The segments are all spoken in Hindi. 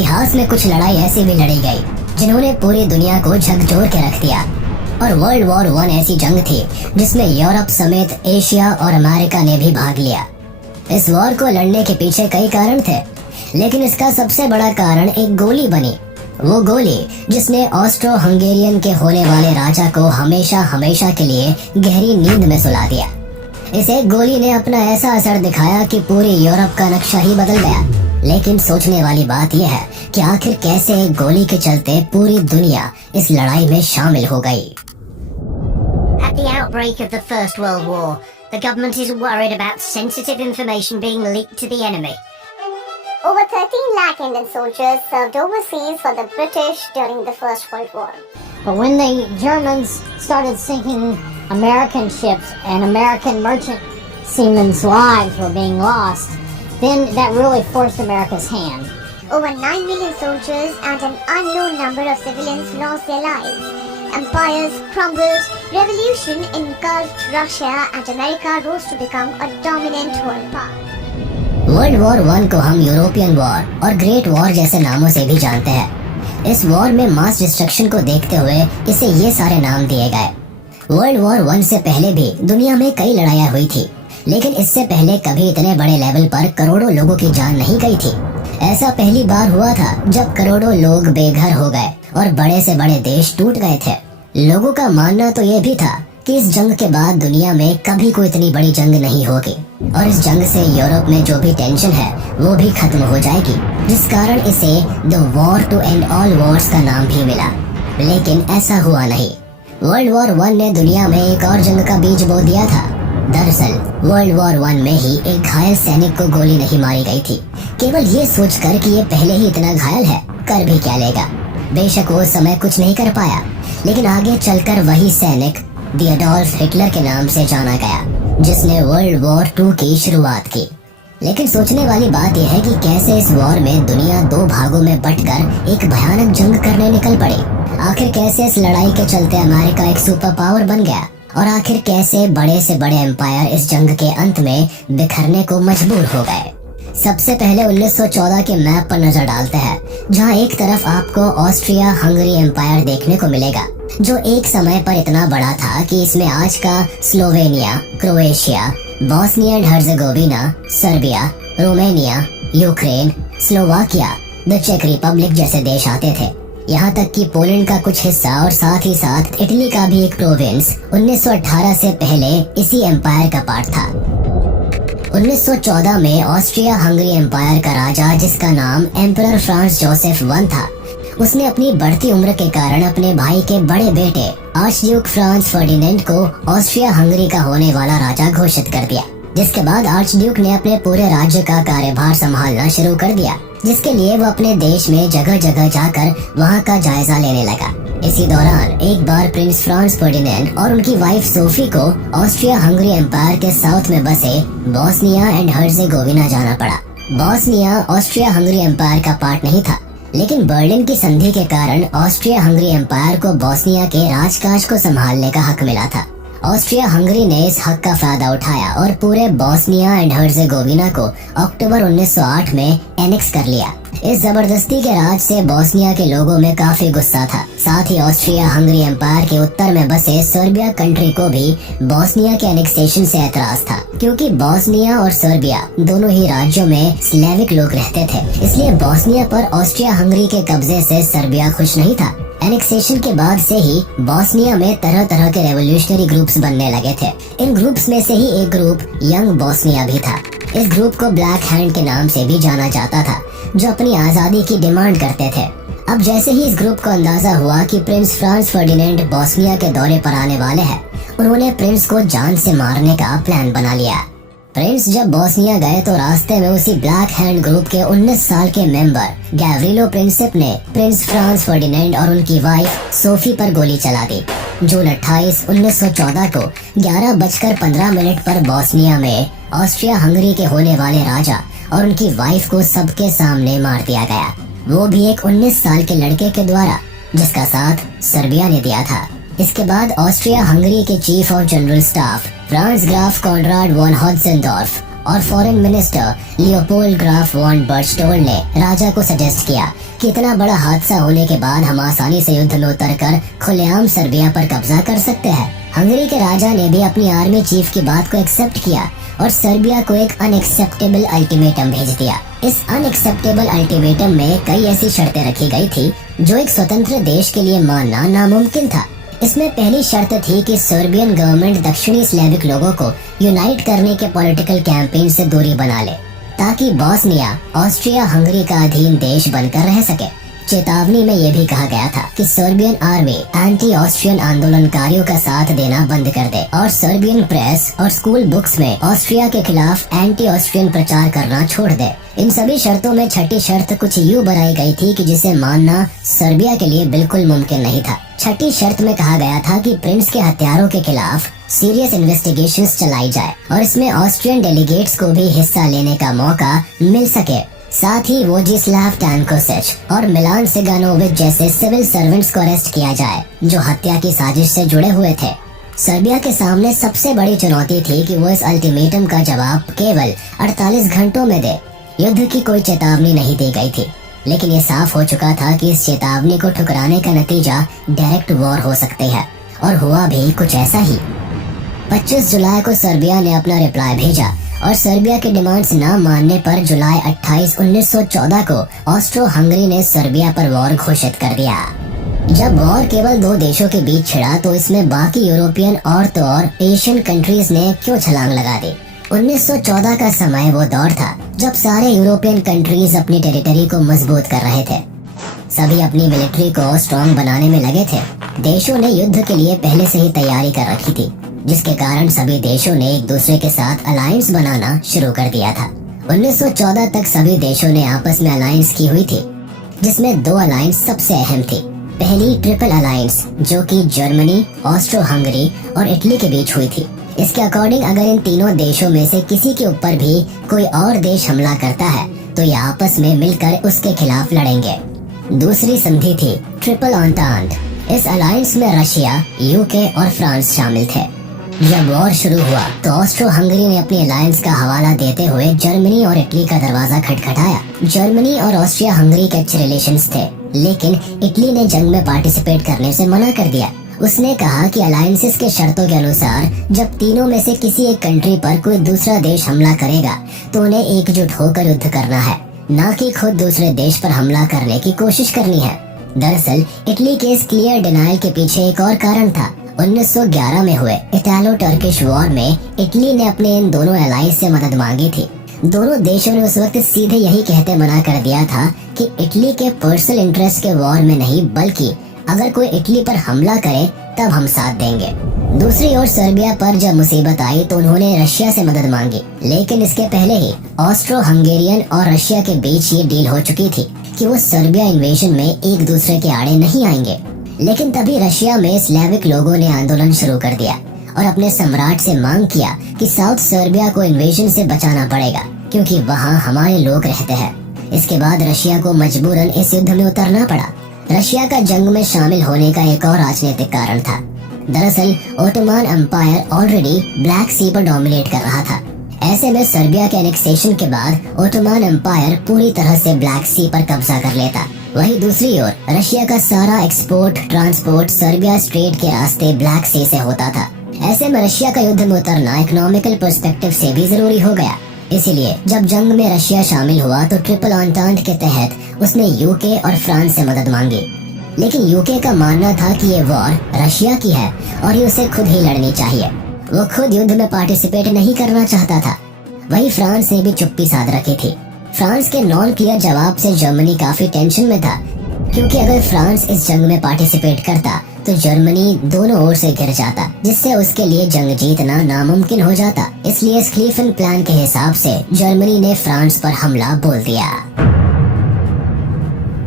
इतिहास में कुछ लड़ाई ऐसी भी लड़ी गई जिन्होंने पूरी दुनिया को झकझोर के रख दिया। और वर्ल्ड वॉर 1 ऐसी जंग थी जिसमें यूरोप समेत एशिया और अमेरिका ने भी भाग लिया। इस वॉर को लड़ने के पीछे कई कारण थे, लेकिन इसका सबसे बड़ा कारण एक गोली बनी। वो गोली जिसने ऑस्ट्रो हंगेरियन के होने वाले राजा को हमेशा हमेशा के लिए गहरी नींद में सुला दिया। इस एक गोली ने अपना ऐसा असर दिखाया कि पूरे यूरोप का नक्शा ही बदल गया। लेकिन सोचने वाली बात यह है कि आखिर कैसे एक गोली के चलते पूरी दुनिया इस लड़ाई में शामिल हो गई। At the outbreak of the First World War, the government is worried about sensitive information being leaked to the enemy. Over 13 lakh Indian soldiers served overseas for the British during the First World War. But when the Germans started sinking American ships and American merchant seamen's lives were being lost, then that really forced America's hand. Over 9 million soldiers and an unknown number of civilians lost their lives. Empires crumbled, revolution engulfed Russia, and America rose to become a dominant world power. World war 1 को हम यूरोपियन वॉर और ग्रेट वॉर जैसे नामों से भी जानते हैं। इस वॉर में मास डिस्ट्रक्शन को देखते हुए इसे ये सारे नाम दिए गए। वर्ल्ड वॉर 1 से पहले भी दुनिया में कई लड़ाइयाँ हुई थी, लेकिन इससे पहले कभी इतने बड़े लेवल पर करोड़ों लोगों की जान नहीं गई थी। ऐसा पहली बार हुआ था जब करोड़ों लोग बेघर हो गए और बड़े से बड़े देश टूट गए थे। लोगों का मानना तो ये भी था कि इस जंग के बाद दुनिया में कभी कोई इतनी बड़ी जंग नहीं होगी और इस जंग से यूरोप में जो भी टेंशन है वो भी खत्म हो जाएगी, जिस कारण इसे the war to end all wars का नाम भी मिला। लेकिन ऐसा हुआ नहीं। वर्ल्ड वॉर 1 ने दुनिया में एक और जंग का बीज बो दिया था। दरअसल वर्ल्ड वॉर 1 में ही एक घायल सैनिक को गोली नहीं मारी गई थी, केवल ये सोचकर कि ये पहले ही इतना घायल है, कर भी क्या लेगा। बेशक वो समय कुछ नहीं कर पाया, लेकिन आगे चलकर वही सैनिक एडोल्फ हिटलर के नाम से जाना गया, जिसने वर्ल्ड वॉर 2 की शुरुआत की। लेकिन सोचने वाली बात यह है कि कैसे इस वॉर में दुनिया 2 भागों में बंटकर एक भयानक जंग करने निकल पड़ी। आखिर कैसे इस लड़ाई के चलते अमेरिका एक सुपर पावर बन गया और आखिर कैसे बड़े से बड़े एम्पायर इस जंग के अंत में बिखरने को मजबूर हो गए। सबसे पहले 1914 के मैप पर नजर डालते हैं, जहां एक तरफ आपको ऑस्ट्रिया हंगरी एम्पायर देखने को मिलेगा, जो एक समय पर इतना बड़ा था कि इसमें आज का Slovenia, Croatia, Bosnia and Herzegovina, Serbia, Romania, Ukraine, Slovakia, the चेक रिपब्लिक जैसे देश आते थे। यहाँ तक कि पोलैंड का कुछ हिस्सा और साथ ही साथ इटली का भी एक प्रोविंस 1918 से पहले इसी एम्पायर का पार्ट था। 1914 में ऑस्ट्रिया हंगरी एम्पायर का राजा, जिसका नाम एम्परर फ्रांस जोसेफ I था, उसने अपनी बढ़ती उम्र के कारण अपने भाई के बड़े बेटे आर्चड्यूक फ्रांस फर्डिनेंड को ऑस्ट्रिया हंगरी का होने वाला राजा घोषित कर दिया, जिसके बाद आर्चड्यूक ने अपने पूरे राज्य का कार्यभार संभालना शुरू कर दिया, जिसके लिए वो अपने देश में जगह जगह जाकर वहाँ का जायजा लेने लगा। इसी दौरान एक बार प्रिंस फ्रांस फर्डिनेंड और उनकी वाइफ सोफी को ऑस्ट्रिया हंगरी एम्पायर के साउथ में बसे बॉस्निया एंड हर्जेगोविना जाना पड़ा। बॉस्निया ऑस्ट्रिया हंगरी एम्पायर का पार्ट नहीं था, लेकिन बर्लिन की संधि के कारण ऑस्ट्रिया हंगरी एम्पायर को बॉस्निया के राजकाज को संभालने का हक मिला था। ऑस्ट्रिया हंगरी ने इस हक का फायदा उठाया और पूरे बॉस्निया एंड हर्जेगोविना को अक्टूबर 1908 में एनेक्स कर लिया। इस जबरदस्ती के राज से बॉस्निया के लोगों में काफी गुस्सा था। साथ ही ऑस्ट्रिया हंगरी एम्पायर के उत्तर में बसे सर्बिया कंट्री को भी बॉस्निया के एनेक्सेशन से एतराज था, क्योंकि बॉस्निया और सर्बिया दोनों ही राज्यों में स्लेविक लोग रहते थे। इसलिए बॉस्निया पर ऑस्ट्रिया हंगरी के कब्जे से सर्बिया खुश नहीं था। एनेक्सेशन के बाद से ही बॉस्निया में तरह तरह के रेवोल्यूशनरी ग्रुप्स बनने लगे थे। इन ग्रुप्स में से ही एक ग्रुप यंग बॉस्निया भी था। इस ग्रुप को ब्लैक हैंड के नाम से भी जाना जाता था, जो अपनी आजादी की डिमांड करते थे। अब जैसे ही इस ग्रुप को अंदाजा हुआ कि प्रिंस फ्रांस फर्डिनेंड बॉस्निया के दौरे पर आने वाले हैं, उन्होंने प्रिंस को जान से मारने का प्लान बना लिया। प्रिंस जब बॉस्निया गए तो रास्ते में उसी ब्लैक हैंड ग्रुप के 19 साल के मेंबर गैवरिलो प्रिंसिप ने प्रिंस फ्रांस फर्डिनेंड और उनकी वाइफ सोफी पर गोली चला दी। जून 28, 1914 को 11:15 पर बॉस्निया में ऑस्ट्रिया हंगरी के होने वाले राजा और उनकी वाइफ को सबके सामने मार दिया गया, वो भी एक 19 साल के लड़के के द्वारा, जिसका साथ सर्बिया ने दिया था। इसके बाद ऑस्ट्रिया हंगरी के chief of general staff Franz Graf Conrad von Hotzendorf और foreign minister Leopold Graf von Berchtold ने राजा को सजेस्ट किया कि इतना बड़ा हादसा होने के बाद हम आसानी से युद्ध में उतरकर खुलेआम सर्बिया पर कब्जा कर सकते हैं। हंगरी के राजा ने भी अपनी आर्मी चीफ की बात को एक्सेप्ट किया और सर्बिया को एक अनएक्सेप्टेबल अल्टीमेटम भेज दिया। इस अनएक्सेप्टेबल अल्टीमेटम में कई ऐसी शर्तें रखी गई थी जो एक स्वतंत्र देश के लिए मानना नामुमकिन था। इसमें पहली शर्त थी कि सर्बियन गवर्नमेंट दक्षिणी स्लेविक लोगों को यूनाइट करने के पॉलिटिकल कैंपेन से दूरी बना ले ताकि बॉस्निया ऑस्ट्रिया हंगरी का अधीन देश बनकर रह सके। चेतावनी में यह भी कहा गया था कि सर्बियन आर्मी एंटी ऑस्ट्रियन आंदोलनकारियों का साथ देना बंद कर दे और सर्बियन प्रेस और स्कूल बुक्स में ऑस्ट्रिया के खिलाफ एंटी ऑस्ट्रियन प्रचार करना छोड़ दे। इन सभी शर्तों में छठी शर्त कुछ यूं बनाई गई थी कि जिसे मानना सर्बिया के लिए बिल्कुल मुमकिन नहीं था। छठी शर्त में कहा गया था कि प्रिंस के हत्यारों के खिलाफ सीरियस इन्वेस्टिगेशंस चलाई जाए और इसमें ऑस्ट्रियन डेलीगेट्स को भी हिस्सा लेने का मौका मिल सके। साथ ही वोजिस्लाव टैनकोसिच और मिलान सिगानोविच जैसे सिविल सर्वेंट्स को अरेस्ट किया जाए जो हत्या की साजिश से जुड़े हुए थे। सर्बिया के सामने सबसे बड़ी चुनौती थी कि वो इस अल्टीमेटम का जवाब केवल 48 घंटों में दे। युद्ध की कोई चेतावनी नहीं दी गई थी, लेकिन ये साफ हो चुका था कि इस चेतावनी को ठुकराने का नतीजा डायरेक्ट वॉर हो सकती है, और हुआ भी कुछ ऐसा ही। 25 जुलाई को सर्बिया ने अपना रिप्लाई भेजा और सर्बिया के डिमांड्स न मानने पर जुलाई 28, 1914 को ऑस्ट्रो हंगरी ने सर्बिया पर वॉर घोषित कर दिया। जब वॉर केवल दो देशों के बीच छिड़ा तो इसमें बाकी यूरोपियन और तो और एशियन कंट्रीज ने क्यों छलांग लगा दी। 1914 का समय वो दौर था जब सारे यूरोपियन कंट्रीज अपनी टेरिटरी को मजबूत कर रहे थे। सभी अपनी मिलिट्री को स्ट्रॉन्ग बनाने में लगे थे। देशों ने युद्ध के लिए पहले से ही तैयारी कर रखी थी, जिसके कारण सभी देशों ने एक दूसरे के साथ अलायंस बनाना शुरू कर दिया था। 1914 तक सभी देशों ने आपस में अलायंस की हुई थी, जिसमें दो अलायंस सबसे अहम थी। पहली ट्रिपल अलायंस जो कि जर्मनी, ऑस्ट्रो हंगरी और इटली के बीच हुई थी। इसके अकॉर्डिंग अगर इन तीनों देशों में से किसी के ऊपर भी कोई और देश हमला करता है तो ये आपस में मिलकर उसके खिलाफ लड़ेंगे। दूसरी संधि थी ट्रिपल एंटेंटे। इस अलायंस में रशिया, यूके और फ्रांस शामिल थे। जब वॉर शुरू हुआ तो ऑस्ट्रो हंगरी ने अपनी अलायंस का हवाला देते हुए जर्मनी और इटली का दरवाजा खटखटाया। जर्मनी और ऑस्ट्रिया हंगरी के अच्छे रिलेशंस थे, लेकिन इटली ने जंग में पार्टिसिपेट करने से मना कर दिया। उसने कहा कि अलायंसेस के शर्तों के अनुसार जब तीनों में से किसी एक कंट्री पर कोई दूसरा देश हमला करेगा तो उन्हें एकजुट होकर युद्ध करना है, न कि खुद दूसरे देश पर हमला करने की कोशिश करनी है। दरअसल इटली के इस क्लियर डिनायल के पीछे एक और कारण था। 1911 में हुए इटालो टर्किश वॉर में इटली ने अपने इन दोनों अलायंस से मदद मांगी थी। दोनों देशों ने उस वक्त सीधे यही कहते मना कर दिया था कि इटली के पर्सनल इंटरेस्ट के वॉर में नहीं, बल्कि अगर कोई इटली पर हमला करे तब हम साथ देंगे। दूसरी ओर सर्बिया पर जब मुसीबत आई तो उन्होंने रशिया से मदद मांगी, लेकिन इसके पहले ही ऑस्ट्रो हंगेरियन और रशिया के बीच ये डील हो चुकी थी कि वो सर्बिया इन्वेजन में एक दूसरे के आड़े नहीं आएंगे। लेकिन तभी रशिया में स्लेविक लोगों ने आंदोलन शुरू कर दिया और अपने सम्राट से मांग किया कि साउथ सर्बिया को इन्वेजन से बचाना पड़ेगा, क्योंकि वहाँ हमारे लोग रहते हैं। इसके बाद रशिया को मजबूरन इस युद्ध में उतरना पड़ा। रशिया का जंग में शामिल होने का एक और राजनीतिक कारण था। दरअसल ओटोमन एम्पायर ऑलरेडी ब्लैक सी पर डोमिनेट कर रहा था। ऐसे में सर्बिया के एनेक्सेशन के बाद ओटोमन एम्पायर पूरी तरह से ब्लैक सी पर कब्जा कर लेता। वहीं दूसरी ओर रशिया का सारा एक्सपोर्ट ट्रांसपोर्ट सर्बिया स्ट्रेट के रास्ते ब्लैक सी से होता था। ऐसे में रशिया का युद्ध में उतरना इकोनॉमिकल पर्सपेक्टिव से भी जरूरी हो गया। इसीलिए जब जंग में रशिया शामिल हुआ तो ट्रिपल एंटेंटे के तहत उसने यूके और फ्रांस से मदद मांगी। लेकिन यूके का मानना था कि ये वॉर रशिया की है और ये उसे खुद ही लड़नी चाहिए। वो खुद युद्ध में पार्टिसिपेट नहीं करना चाहता था। वहीं फ्रांस ने भी चुप्पी साध रखी थी। फ्रांस के नॉन क्लियर जवाब से जर्मनी काफी टेंशन में था, क्योंकि अगर फ्रांस इस जंग में पार्टिसिपेट करता तो जर्मनी दोनों ओर से गिर जाता, जिससे उसके लिए जंग जीतना नामुमकिन हो जाता। इसलिए स्क्लीफन प्लान के हिसाब से जर्मनी ने फ्रांस पर हमला बोल दिया।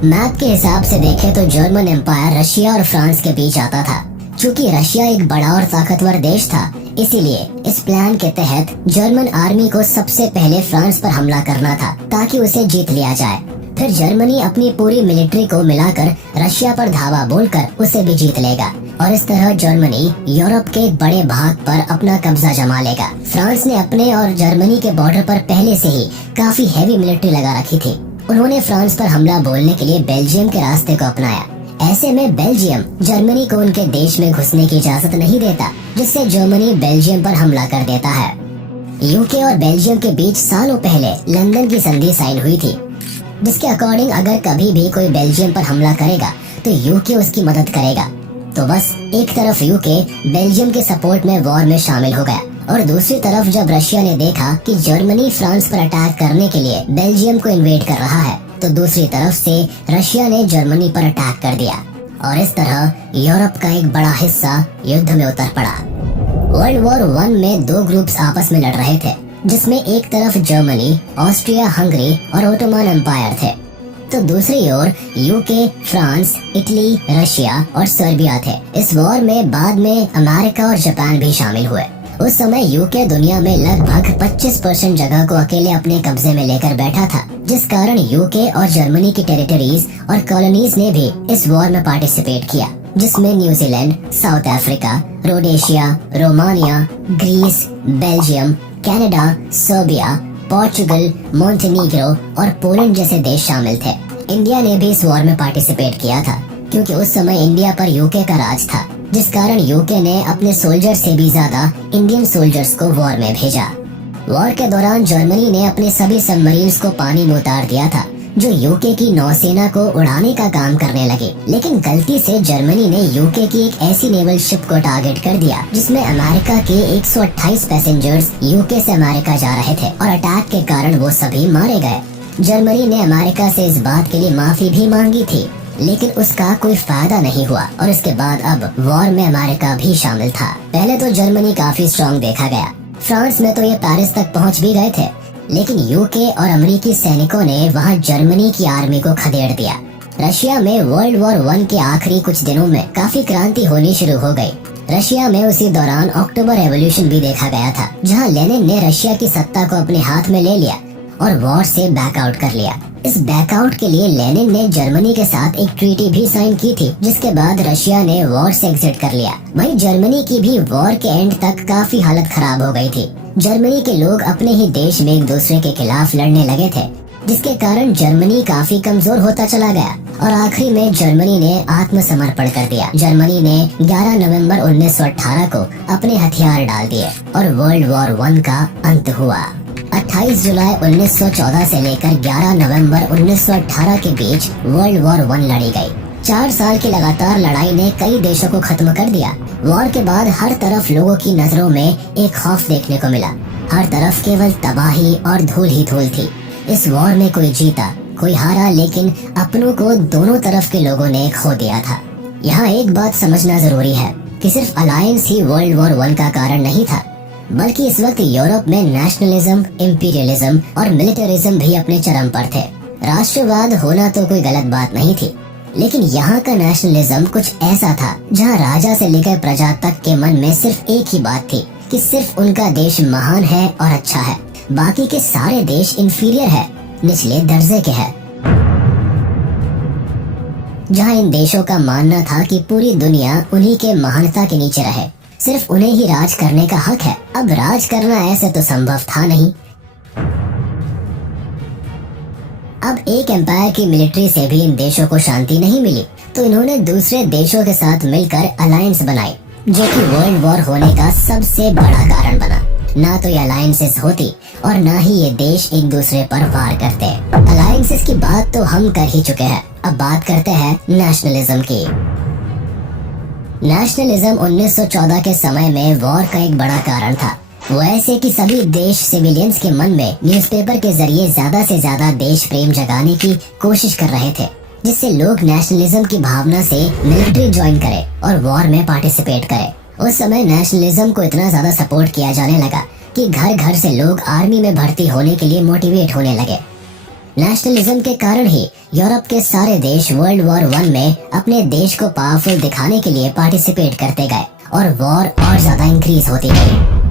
मैप के हिसाब से देखें तो जर्मन एम्पायर रशिया और फ्रांस के बीच आता था। चूँकि रशिया एक बड़ा और ताकतवर देश था, इसीलिए इस प्लान के तहत जर्मन आर्मी को सबसे पहले फ्रांस पर हमला करना था ताकि उसे जीत लिया जाए। फिर जर्मनी अपनी पूरी मिलिट्री को मिलाकर रशिया पर धावा बोलकर उसे भी जीत लेगा। और इस तरह जर्मनी यूरोप के एक बड़े भाग पर अपना कब्जा जमा लेगा। फ्रांस ने अपने और जर्मनी के बॉर्डर पर पहले से ही काफी हैवी मिलिट्री लगा रखी थी। उन्होंने फ्रांस पर हमला बोलने के लिए बेल्जियम के रास्ते को अपनाया। ऐसे में बेल्जियम जर्मनी को उनके देश में घुसने की इजाजत नहीं देता, जिससे जर्मनी बेल्जियम पर हमला कर देता है। यूके और बेल्जियम के बीच सालों पहले लंदन की संधि साइन हुई थी, जिसके अकॉर्डिंग अगर कभी भी कोई बेल्जियम पर हमला करेगा तो यूके उसकी मदद करेगा। तो बस एक तरफ यूके बेल्जियम के सपोर्ट में वॉर में शामिल हो गया और दूसरी तरफ जब रशिया ने देखा कि जर्मनी फ्रांस पर अटैक करने के लिए बेल्जियम को इन्वेड कर रहा है, तो दूसरी तरफ से रशिया ने जर्मनी पर अटैक कर दिया और इस तरह यूरोप का एक बड़ा हिस्सा युद्ध में उतर पड़ा। वर्ल्ड वॉर 1 में दो ग्रुप्स आपस में लड़ रहे थे, जिसमें एक तरफ जर्मनी, ऑस्ट्रिया हंगरी और ओटोमन एम्पायर थे, तो दूसरी ओर यूके, फ्रांस, इटली, रशिया और सर्बिया थे। इस वॉर में बाद में अमेरिका और जापान भी शामिल हुए। उस समय यूके दुनिया में लगभग 25% जगह को अकेले अपने कब्जे में लेकर बैठा था, जिस कारण यूके और जर्मनी की टेरिटरीज और कॉलोनीज ने भी इस वॉर में पार्टिसिपेट किया, जिसमें New Zealand, South Africa, Rhodesia, Romania, Greece, Belgium, Canada, Serbia, Portugal, Montenegro और पोलैंड जैसे देश शामिल थे। इंडिया ने भी इस वॉर में पार्टिसिपेट किया था, क्योंकि उस समय इंडिया पर यूके का राज था, जिस कारण यूके ने अपने सोल्जर से भी ज्यादा इंडियन सोल्जर्स को वॉर में भेजा। वॉर के दौरान जर्मनी ने अपने सभी सबमरीन्स को पानी में उतार दिया था, जो यूके की नौसेना को उड़ाने का काम करने लगे। लेकिन गलती से जर्मनी ने यूके की एक ऐसी नेवल शिप को टारगेट कर दिया जिसमें अमेरिका के 128 पैसेंजर्स यूके से अमेरिका जा रहे थे और अटैक के कारण वो सभी मारे गए। जर्मनी ने अमेरिका से इस बात के लिए माफी भी मांगी थी, लेकिन उसका कोई फायदा नहीं हुआ और इसके बाद अब वॉर में अमेरिका भी शामिल था। पहले तो जर्मनी काफी स्ट्रॉन्ग देखा गया। फ्रांस में तो ये पेरिस तक पहुंच भी गए थे, लेकिन यूके और अमेरिकी सैनिकों ने वहां जर्मनी की आर्मी को खदेड़ दिया। रशिया में वर्ल्ड वॉर 1 के आखिरी कुछ दिनों में काफी क्रांति होनी शुरू हो गई। रशिया में उसी दौरान अक्टूबर रेवोल्यूशन भी देखा गया था, जहां लेनिन ने रशिया की सत्ता को अपने हाथ में ले लिया और वॉर से बैकआउट कर लिया। इस बैकआउट के लिए लेनिन ने जर्मनी के साथ एक ट्रीटी भी साइन की थी, जिसके बाद रशिया ने वॉर से एग्जिट कर लिया। वहीं जर्मनी की भी वॉर के एंड तक काफी हालत खराब हो गई थी। जर्मनी के लोग अपने ही देश में एक दूसरे के खिलाफ लड़ने लगे थे, जिसके कारण जर्मनी काफी कमजोर होता चला गया और आखिरी में जर्मनी ने आत्मसमर्पण कर दिया। जर्मनी ने 11 नवंबर 1918 को अपने हथियार डाल दिए और वर्ल्ड वॉर 1 का अंत हुआ। 28 जुलाई 1914 से लेकर 11 नवंबर 1918 के बीच वर्ल्ड वॉर 1 लड़ी गई। 4 साल की लगातार लड़ाई ने कई देशों को खत्म कर दिया। वॉर के बाद हर तरफ लोगों की नजरों में एक खौफ देखने को मिला। हर तरफ केवल तबाही और धूल ही धूल थी। इस वॉर में कोई जीता, कोई हारा, लेकिन अपनों को दोनों तरफ के लोगों ने खो दिया था। यहाँ एक बात समझना जरूरी है कि सिर्फ अलायंस ही वर्ल्ड वॉर 1 का कारण नहीं था, बल्कि इस वक्त यूरोप में नेशनलिज्म, इंपीरियलिज्म और मिलिटरिज्म भी अपने चरम पर थे। राष्ट्रवाद होना तो कोई गलत बात नहीं थी, लेकिन यहाँ का नेशनलिज्म कुछ ऐसा था जहाँ राजा से लेकर प्रजा तक के मन में सिर्फ एक ही बात थी कि सिर्फ उनका देश महान है और अच्छा है, बाकी के सारे देश इंफीरियर है, निचले दर्जे के है। जहाँ इन देशों का मानना था कि पूरी दुनिया उन्हीं के महानता के नीचे रहे, सिर्फ उन्हें ही राज करने का हक है। अब राज करना ऐसे तो संभव था नहीं। अब एक एम्पायर की मिलिट्री से भी इन देशों को शांति नहीं मिली, तो इन्होंने दूसरे देशों के साथ मिलकर अलायंस बनाई, जो कि वर्ल्ड वॉर होने का सबसे बड़ा कारण बना। ना तो ये अलायंसेस होती और ना ही ये देश एक दूसरे पर वार करते। अलायंसेस की बात तो हम कर ही चुके हैं, अब बात करते हैं नेशनलिज्म की। नेशनलिज्म 1914 के समय में वॉर का एक बड़ा कारण था। वो ऐसे कि सभी देश सिविलियंस के मन में न्यूज़पेपर के जरिए ज्यादा से ज्यादा देश प्रेम जगाने की कोशिश कर रहे थे, जिससे लोग नेशनलिज्म की भावना से मिलिट्री ज्वाइन करें और वॉर में पार्टिसिपेट करें। उस समय नेशनलिज्म को इतना ज्यादा सपोर्ट किया जाने लगा कि घर घर से लोग आर्मी में भर्ती होने के लिए मोटिवेट होने लगे। नेशनलिज्म के कारण ही यूरोप के सारे देश वर्ल्ड वॉर 1 में अपने देश को पावरफुल दिखाने के लिए पार्टिसिपेट करते गए और वॉर और ज्यादा इंक्रीज होती गई।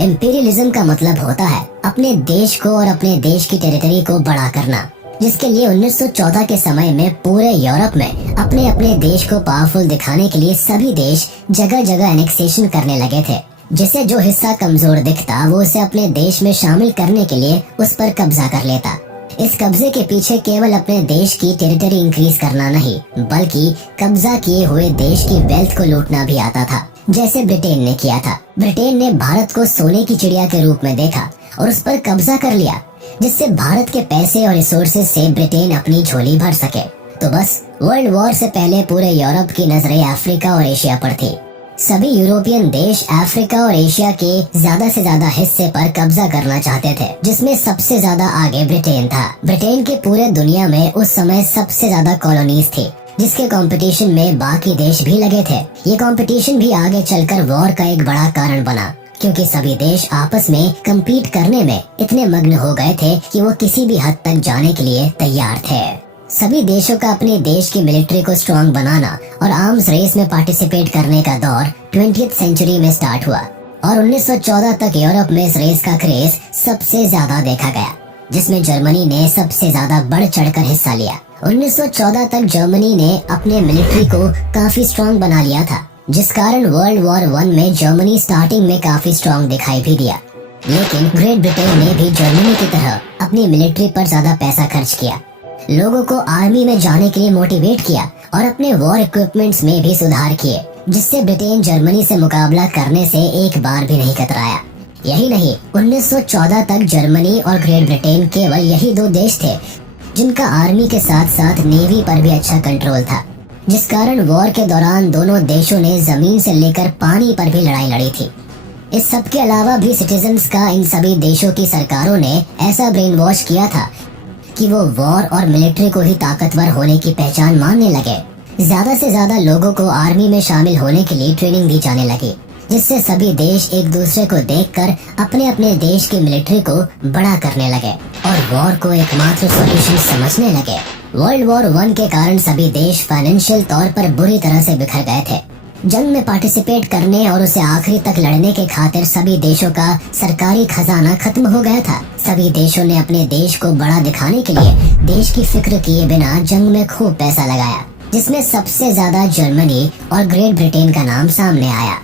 इंपीरियलिज्म का मतलब होता है अपने देश को और अपने देश की टेरिटरी को बड़ा करना। जिसके लिए 1914 के समय में पूरे यूरोप में अपने अपने देश को पावरफुल दिखाने के लिए सभी देश जगह जगह एनेक्सेशन करने लगे थे, जिसे जो हिस्सा कमजोर दिखता वो उसे अपने देश में शामिल करने के लिए उस पर कब्जा कर लेता। इस कब्जे के पीछे केवल अपने देश की टेरिटरी इंक्रीज करना नहीं, बल्कि कब्जा किए हुए देश की वेल्थ को लूटना भी आता था, जैसे ब्रिटेन ने किया था। ब्रिटेन ने भारत को सोने की चिड़िया के रूप में देखा और उस पर कब्जा कर लिया, जिससे भारत के पैसे और रिसोर्सेज से ब्रिटेन अपनी झोली भर सके। तो बस वर्ल्ड वॉर से पहले पूरे यूरोप की नजरें अफ्रीका और एशिया पर थी। सभी यूरोपियन देश अफ्रीका और एशिया के ज्यादा से ज्यादा हिस्से पर कब्जा करना चाहते थे, जिसमें सबसे ज्यादा आगे ब्रिटेन था। ब्रिटेन के पूरे दुनिया में उस समय सबसे ज्यादा कॉलोनीज थी, जिसके कंपटीशन में बाकी देश भी लगे थे। ये कंपटीशन भी आगे चलकर वॉर का एक बड़ा कारण बना, क्योंकि सभी देश आपस में कम्पीट करने में इतने मग्न हो गए थे कि वो किसी भी हद तक जाने के लिए तैयार थे। सभी देशों का अपने देश की मिलिट्री को स्ट्रॉन्ग बनाना और आर्म्स रेस में पार्टिसिपेट करने का दौर 20th सेंचुरी में स्टार्ट हुआ और 1914 तक यूरोप में इस रेस का क्रेज सबसे ज्यादा देखा गया, जिसमें जर्मनी ने सबसे ज्यादा बढ़ चढ़कर हिस्सा लिया। 1914 तक जर्मनी ने अपने मिलिट्री को काफी स्ट्रॉन्ग बना लिया था, जिस कारण वर्ल्ड वॉर 1 में जर्मनी स्टार्टिंग में काफी स्ट्रॉन्ग दिखाई भी दिया। लेकिन ग्रेट ब्रिटेन ने भी जर्मनी की तरह अपनी मिलिट्री पर ज्यादा पैसा खर्च किया, लोगों को आर्मी में जाने के लिए मोटिवेट किया और अपने वॉर इक्विपमेंट्स में भी सुधार किए, जिससे ब्रिटेन जर्मनी से मुकाबला करने से एक बार भी नहीं कतराया। यही नहीं, 1914 तक जर्मनी और ग्रेट ब्रिटेन केवल यही दो देश थे जिनका आर्मी के साथ साथ नेवी पर भी अच्छा कंट्रोल था, जिस कारण वॉर के दौरान दोनों देशों ने जमीन से लेकर पानी पर भी लड़ाई लड़ी थी। इस सब के अलावा भी सिटीजन्स का इन सभी देशों की सरकारों ने ऐसा ब्रेन वॉश किया था कि वो वॉर और मिलिट्री को ही ताकतवर होने की पहचान मानने लगे। ज्यादा से ज्यादा लोगों को आर्मी में शामिल होने के लिए ट्रेनिंग दी जाने लगी, जिससे सभी देश एक दूसरे को देखकर अपने अपने देश की मिलिट्री को बड़ा करने लगे और वॉर को एकमात्र सॉल्यूशन समझने लगे। वर्ल्ड वॉर 1 के कारण सभी देश फाइनेंशियल तौर पर बुरी तरह से बिखर गए थे। जंग में पार्टिसिपेट करने और उसे आखिरी तक लड़ने के खातिर सभी देशों का सरकारी खजाना खत्म हो गया था। सभी देशों ने अपने देश को बड़ा दिखाने के लिए देश की फिक्र किए बिना जंग में खूब पैसा लगाया, जिसमें सबसे ज्यादा जर्मनी और ग्रेट ब्रिटेन का नाम सामने आया।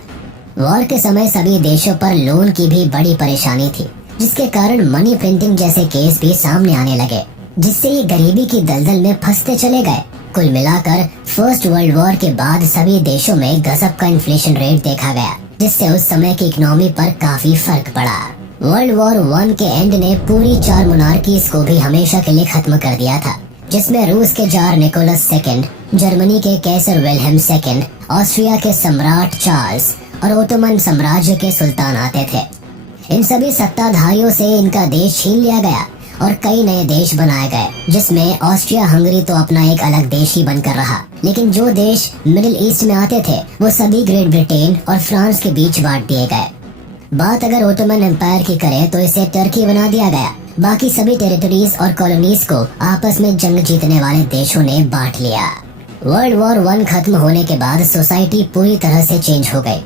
वॉर के समय सभी देशों पर लोन की भी बड़ी परेशानी थी, जिसके कारण मनी प्रिंटिंग जैसे केस भी सामने आने लगे, जिससे ये गरीबी की दलदल में फंसते चले गए। कुल मिलाकर फर्स्ट वर्ल्ड वॉर के बाद सभी देशों में गजब का इन्फ्लेशन रेट देखा गया, जिससे उस समय की इकोनॉमी पर काफी फर्क पड़ा। वर्ल्ड वॉर 1 के एंड ने पूरी 4 मोनार्कीज को भी हमेशा के लिए खत्म कर दिया था, जिसमें रूस के जार निकोलस सेकंड, जर्मनी के कैसर विल्हेम सेकंड, ऑस्ट्रिया के सम्राट चार्ल्स और ओटोमन साम्राज्य के सुल्तान आते थे। इन सभी सत्ताधारियों से इनका देश छीन लिया गया और कई नए देश बनाए गए, जिसमें ऑस्ट्रिया हंगरी तो अपना एक अलग देश ही बनकर रहा, लेकिन जो देश मिडिल ईस्ट में आते थे वो सभी ग्रेट ब्रिटेन और फ्रांस के बीच बांट दिए गए। बात अगर ओटोमन एम्पायर की करें तो इसे टर्की बना दिया गया। बाकी सभी टेरिटरीज और कॉलोनीज को आपस में जंग जीतने वाले देशों ने बांट लिया। वर्ल्ड वॉर 1 खत्म होने के बाद सोसाइटी पूरी तरह से चेंज हो गई।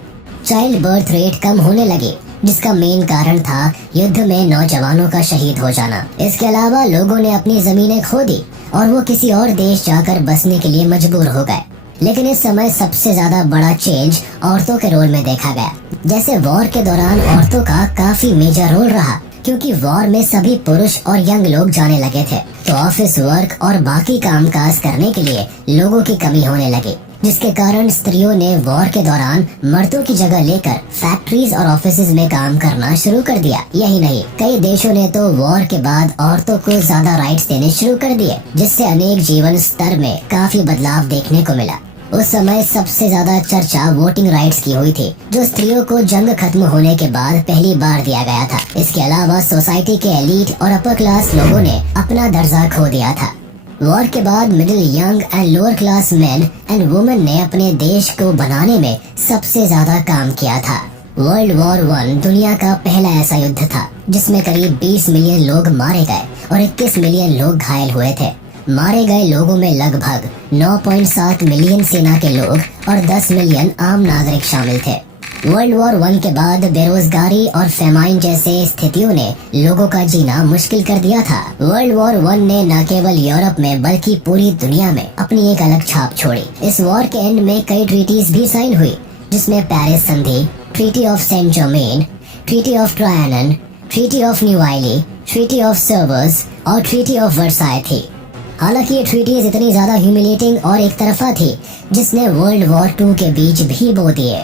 चाइल्ड बर्थ रेट कम होने लगी, जिसका मेन कारण था युद्ध में नौजवानों का शहीद हो जाना। इसके अलावा लोगों ने अपनी जमीनें खो दी और वो किसी और देश जाकर बसने के लिए मजबूर हो गए। लेकिन इस समय सबसे ज्यादा बड़ा चेंज औरतों के रोल में देखा गया। जैसे वॉर के दौरान औरतों का काफी मेजर रोल रहा, क्योंकि वॉर में सभी पुरुष और यंग लोग जाने लगे थे, तो ऑफिस वर्क और बाकी कामकाज करने के लिए लोगों की कमी होने लगी, जिसके कारण स्त्रियों ने वॉर के दौरान मर्दों की जगह लेकर फैक्ट्रीज और ऑफिसेज में काम करना शुरू कर दिया। यही नहीं, कई देशों ने तो वॉर के बाद औरतों को ज्यादा राइट्स देने शुरू कर दिए, जिससे अनेक जीवन स्तर में काफी बदलाव देखने को मिला। उस समय सबसे ज्यादा चर्चा वोटिंग राइट्स की हुई थी, जो स्त्रियों को जंग खत्म होने के बाद पहली बार दिया गया था। इसके अलावा सोसाइटी के एलीट और अपर क्लास लोगों ने अपना दर्जा खो दिया था। वॉर के बाद middle, young and lower class main and women ने अपने देश को बनाने में सबसे ज्यादा काम किया था। वर्ल्ड वॉर 1 दुनिया का पहला ऐसा युद्ध था जिसमें करीब 20 मिलियन लोग मारे गए और 21 मिलियन लोग घायल हुए थे। मारे गए लोगों में लगभग 9.7 मिलियन सेना के लोग और 10 मिलियन आम नागरिक शामिल थे। वर्ल्ड वॉर 1 के बाद बेरोजगारी और फेमाइन जैसे स्थितियों ने लोगों का जीना मुश्किल कर दिया था। वर्ल्ड वॉर 1 ने न केवल यूरोप में बल्कि पूरी दुनिया में अपनी एक अलग छाप छोड़ी। इस वॉर के एंड में कई ट्रीटीज भी साइन हुई, जिसमें पेरिस संधि, treaty of Saint Germain, treaty of Trianon, treaty of Neuilly, treaty of Sevres और ट्रीटी ऑफ वर्साय थी। हालांकि ये ट्रीटीज इतनी ज्यादा ह्यूमिलेटिंग और एक तरफा थी जिसने वर्ल्ड वॉर 2 के बीच भी बो दिए।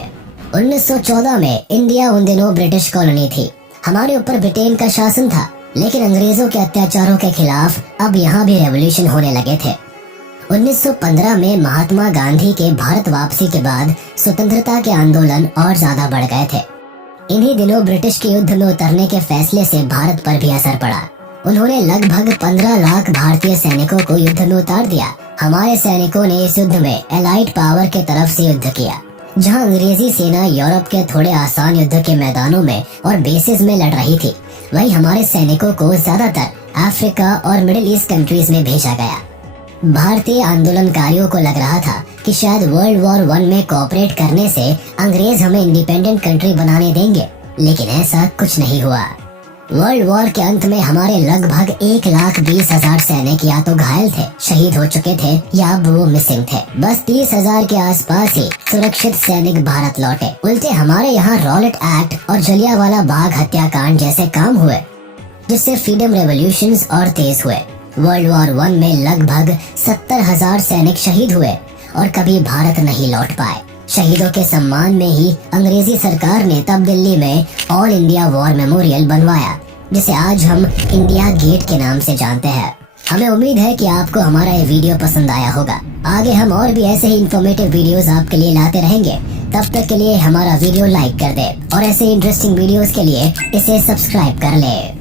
1914 में इंडिया उन दिनों ब्रिटिश कॉलोनी थी। हमारे ऊपर ब्रिटेन का शासन था, लेकिन अंग्रेजों के अत्याचारों के खिलाफ अब यहाँ भी रेवोल्यूशन होने लगे थे। 1915 में महात्मा गांधी के भारत वापसी के बाद स्वतंत्रता के आंदोलन और ज्यादा बढ़ गए थे। इन्हीं दिनों ब्रिटिश के युद्ध में उतरने के फैसले से भारत पर भी असर पड़ा। उन्होंने लगभग 15 लाख भारतीय सैनिकों को युद्ध में उतार दिया। हमारे सैनिकों ने इस युद्ध में एलाइड पावर के तरफ से युद्ध किया। जहां अंग्रेजी सेना यूरोप के थोड़े आसान युद्ध के मैदानों में और बेसिस में लड़ रही थी, वहीं हमारे सैनिकों को ज्यादातर अफ्रीका और मिडिल ईस्ट कंट्रीज में भेजा गया। भारतीय आंदोलनकारियों को लग रहा था कि शायद वर्ल्ड वॉर 1 में कोऑपरेट करने से अंग्रेज हमें इंडिपेंडेंट कंट्री बनाने देंगे, लेकिन ऐसा कुछ नहीं हुआ। वर्ल्ड वॉर के अंत में हमारे लगभग 1,20,000 सैनिक या तो घायल थे, शहीद हो चुके थे या अब वो मिसिंग थे। बस 30,000 के आसपास ही सुरक्षित सैनिक भारत लौटे। उल्टे हमारे यहाँ रॉलेट एक्ट और जलियांवाला बाग हत्याकांड जैसे काम हुए, जिससे फ्रीडम रेवोल्यूशंस और तेज हुए। वर्ल्ड वॉर 1 में लगभग 70,000 सैनिक शहीद हुए और कभी भारत नहीं लौट पाए। शहीदों के सम्मान में ही अंग्रेजी सरकार ने तब दिल्ली में ऑल इंडिया वॉर मेमोरियल बनवाया, जिसे आज हम इंडिया गेट के नाम से जानते हैं। हमें उम्मीद है कि आपको हमारा ये वीडियो पसंद आया होगा। आगे हम और भी ऐसे ही इंफॉर्मेटिव वीडियोस आपके लिए लाते रहेंगे। तब तक के लिए हमारा वीडियो लाइक कर दे और ऐसे इंटरेस्टिंग वीडियोस के लिए इसे सब्सक्राइब कर ले।